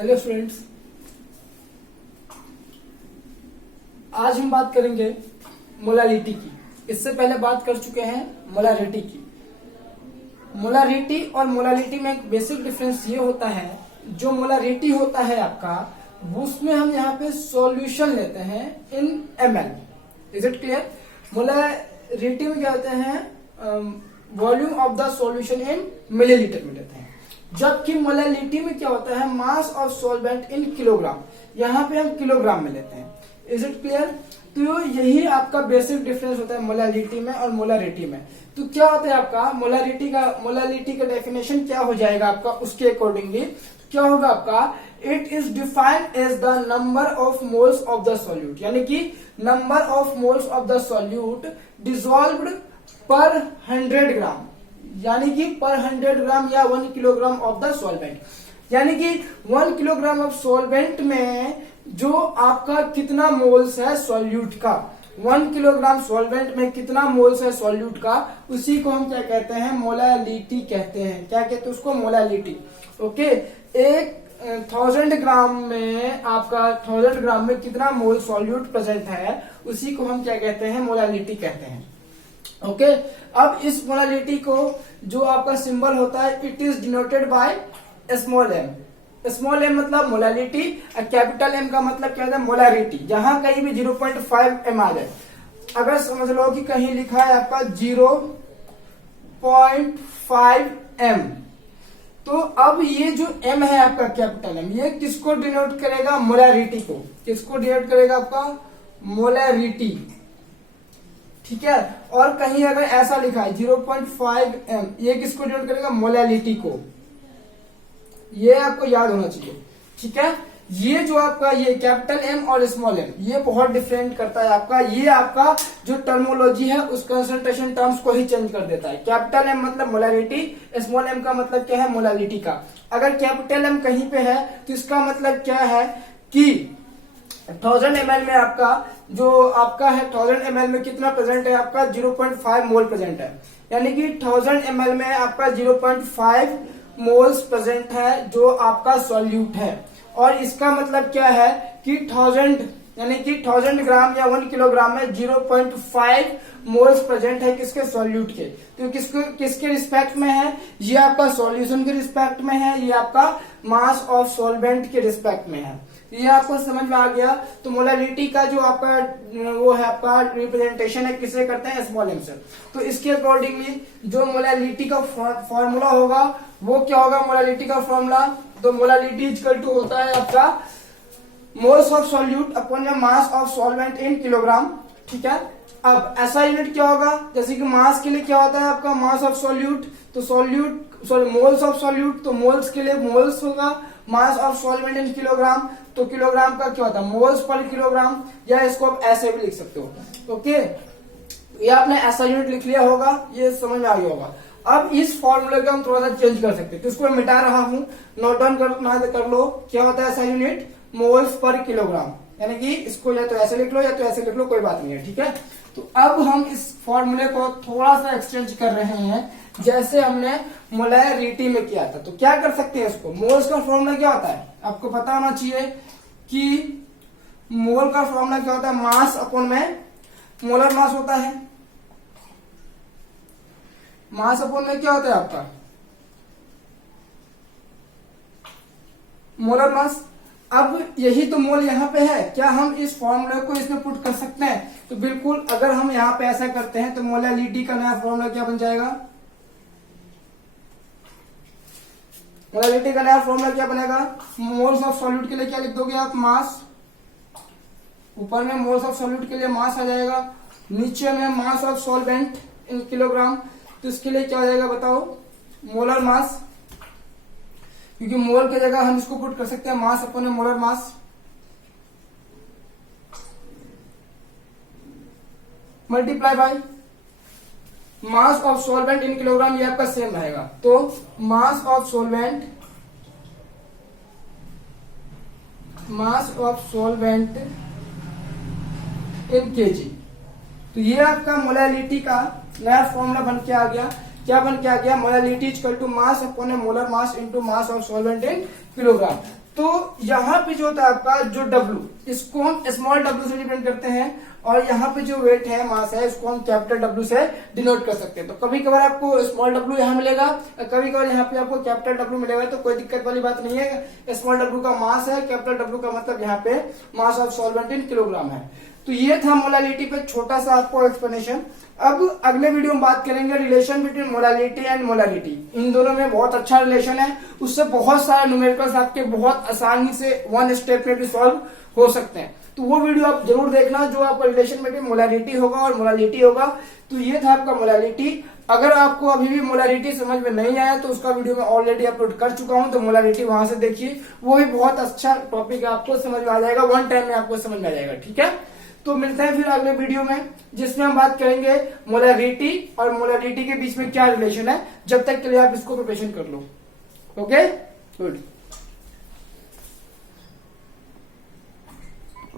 Hello students, आज हम बात करेंगे मोलालिटी की। इससे पहले बात कर चुके हैं मोलारिटी की। मोलारिटी और मोलालिटी में एक बेसिक डिफरेंस ये होता है, जो मोलारिटी होता है आपका, उसमें हम यहाँ पे सॉल्यूशन लेते हैं इन ml। Is it clear? Molarity में क्या होते हैं, volume of the solution in millilitre में लेते हैं, जबकि मोलालिटी में क्या होता है, मास ऑफ सॉल्वेंट इन किलोग्राम। यहाँ पे हम किलोग्राम में लेते हैं। Is it clear? तो यही आपका बेसिक डिफरेंस होता है मोलालिटी में और मोलारिटी में। तो क्या होता है आपका मोलालिटी का डेफिनेशन क्या हो जाएगा आपका, उसके अकॉर्डिंगली क्या होगा आपका, it is defined as the number of moles of the solute, यानी कि number of moles of the solute dissolved per 100 ग्राम, यानी कि पर 100 ग्राम या 1 किलोग्राम ऑफ द सॉल्वेंट। यानी कि 1 किलोग्राम ऑफ सॉल्वेंट में जो आपका कितना मोल्स है सॉल्यूट का, 1 किलोग्राम सॉल्वेंट में कितना मोल्स है सॉल्यूट का, उसी को हम क्या कहते हैं, मोलालिटी कहते हैं। क्या कहते हैं उसको? मोलालिटी। ओके, एक 1000 ग्राम में आपका 1000 ग्राम में कितना मोल सॉल्यूट प्रेजेंट है, उसी को हम क्या कहते हैं, मोलालिटी कहते हैं। ओके, अब इस मोलालिटी को जो आपका सिंबल होता है, it is denoted by small M. Small M मतलब मोलालिटी, कैपिटल एम का मतलब क्या होता है, मोलारिटी। जहां कहीं भी 0.5 एम आ जाए, अगर समझ लो कि कहीं लिखा है आपका 0.5 एम, तो अब ये जो एम है आपका कैपिटल एम, ये किसको डिनोट करेगा, मोलारिटी को। किसको डिनोट करेगा आपका, मोलारिटी। ठीक है, और कहीं अगर ऐसा लिखा है 0.5 एम, ये किसको डिनोट करेगा, मोलालिटी को। ये आपको याद होना चाहिए। ठीक है, ये जो आपका ये कैपिटल एम और स्मॉल एम, ये बहुत डिफरेंट करता है आपका। ये आपका जो टर्मोलॉजी है उस कंसंट्रेशन टर्म्स को ही चेंज कर देता है। कैपिटल एम मतलब मोलारिटी, स्मॉल एम का मतलब क्या है, मोलालिटी का। अगर कैपिटल एम कहीं पे है तो इसका मतलब क्या है कि 1000 ml में आपका जो आपका है 1000 ml में कितना प्रेजेंट है आपका, 0.5 मोल प्रेजेंट है। यानी कि 1000 ml में आपका 0.5 मोल्स प्रेजेंट है जो आपका सॉल्यूट है। और इसका मतलब क्या है कि 1000 यानी कि 1000 ग्राम या 1 किलोग्राम में 0.5 मोल्स प्रेजेंट है किसके, सॉल्यूट के। तो किसके रिस्पेक्ट में है, ये आपका सॉल्यूशन के रिस्पेक्ट में है, ये आपका मास ऑफ सॉल्वेंट के रिस्पेक्ट में है। ये आपको समझ में आ गया। तो मोलालिटी का जो आपका वो है आपका रिप्रेजेंटेशन है किससे करते हैं, स्मॉल एम से। तो इसके अकॉर्डिंगली जो मोलालिटी का फॉर्मूला होगा वो क्या होगा, मोलालिटी का फॉर्मूला, तो मोलालिटी इक्वल टू होता है आपका moles of solute upon mass of solvent in kilogram. ठीक है, अब ऐसा यूनिट क्या होगा, जैसे कि मास के लिए क्या होता है आपका, मास ऑफ सॉल्यूट, तो मोल्स ऑफ सॉल्यूट, तो मोल्स के लिए मोल्स होगा, मास ऑफ सॉल्वेंट इन किलोग्राम, तो किलोग्राम का क्या होता है, मोल्स पर किलोग्राम, या इसको आप ऐसे भी लिख सकते हो। ओके, ये आपने ऐसा यूनिट लिख लिया होगा, ये समझ में आ गया होगा। अब इस फॉर्मूले को हम थोड़ा सा चेंज कर सकते हैं, तो इसको मैं मिटा रहा हूं, नोट डाउन कर लो। क्या होता है ऐसा यूनिट, मोल्स पर किलोग्राम। यानी कि इसको या तो ऐसे लिख लो या तो ऐसे लिख लो, कोई बात नहीं है। ठीक है, तो अब हम इस फॉर्मूले को थोड़ा सा एक्सचेंज कर रहे हैं, जैसे हमने मोलारिटी में किया था। तो क्या कर सकते हैं इसको, मोल्स का फॉर्मूला क्या होता है आपको पता होना चाहिए कि मोल का फॉर्मूला क्या होता है, मास अपॉन में मोलर मास होता है। मास अपॉन में क्या होता है आपका, मोलर मास। अब यही तो मोल यहाँ पे है, क्या हम इस फॉर्मूले को इसमें पुट कर सकते हैं, तो बिल्कुल। अगर हम यहाँ पे ऐसा करते हैं तो मोलालिटी का नया फॉर्मूला क्या बन जाएगा, मोलालिटी का नया फॉर्मूला क्या बनेगा, मोल्स ऑफ सॉल्यूट के लिए क्या लिख दोगे आप, मास। ऊपर में मोल्स ऑफ सॉल्यूट के लिए मास आ जाएगा, नीचे में मास ऑफ सॉल्वेंट इन किलोग्राम, तो इसके लिए क्या आ जाएगा बताओ, मोलर मास। क्योंकि मोल की जगह हम इसको पुट कर सकते हैं मास upon molar mass, multiply by mass of solvent in kilogram, ये आपका सेम रहेगा। तो मास ऑफ सॉल्वेंट इन केजी। तो ये आपका मोलालिटी का नया फॉर्मूला बन के आ गया। क्या बन के आ गया, molality equal to mass upon molar mass into mass of solvent in kilogram. तो यहाँ पे जो होता है आपका जो W, इसको हम स्मॉल w से डिपेंड करते हैं, और यहाँ पे जो वेट है, मास है, इसको हम कैपिटल W से डिनोट कर सकते हैं। तो कभी कभार आपको स्मॉल w यहाँ मिलेगा, कभी कभार यहाँ पे आपको कैपिटल W मिलेगा, तो कोई दिक्कत वाली बात नहीं है। स्मॉल w का मास है, कैपिटल W का मतलब यहाँ पे मास ऑफ सॉल्वेंट इन किलोग्राम है। तो ये था मोलालिटी पे छोटा सा आपको एक्सप्लेनेशन। अब अगले वीडियो में बात करेंगे relation between molality and molality. इन दोनों में बहुत अच्छा रिलेशन है, उससे बहुत सारे न्यूमेरिकल्स आपके बहुत आसानी से वन स्टेप में भी सॉल्व हो सकते हैं। तो वो वीडियो आप जरूर देखना, जो आपका रिलेशन बिटवीन मोलालिटी होगा और मोलालिटी होगा। तो ये था आपका मोलालिटी। अगर आपको अभी भी मोलालिटी समझ में नहीं आया तो उसका वीडियो मैं ऑलरेडी अपलोड कर चुका हूं, तो मोलालिटी वहां से देखिए, वो भी बहुत अच्छा टॉपिक है, आपको समझ में आ जाएगा, वन टाइम में आपको समझ में आ जाएगा। ठीक है, तो मिलते हैं फिर अगले वीडियो में, जिसमें हम बात करेंगे मोलारिटी और मोलालिटी के बीच में क्या रिलेशन है। जब तक के लिए आप इसको प्रिपरेशन कर लो। Okay, good.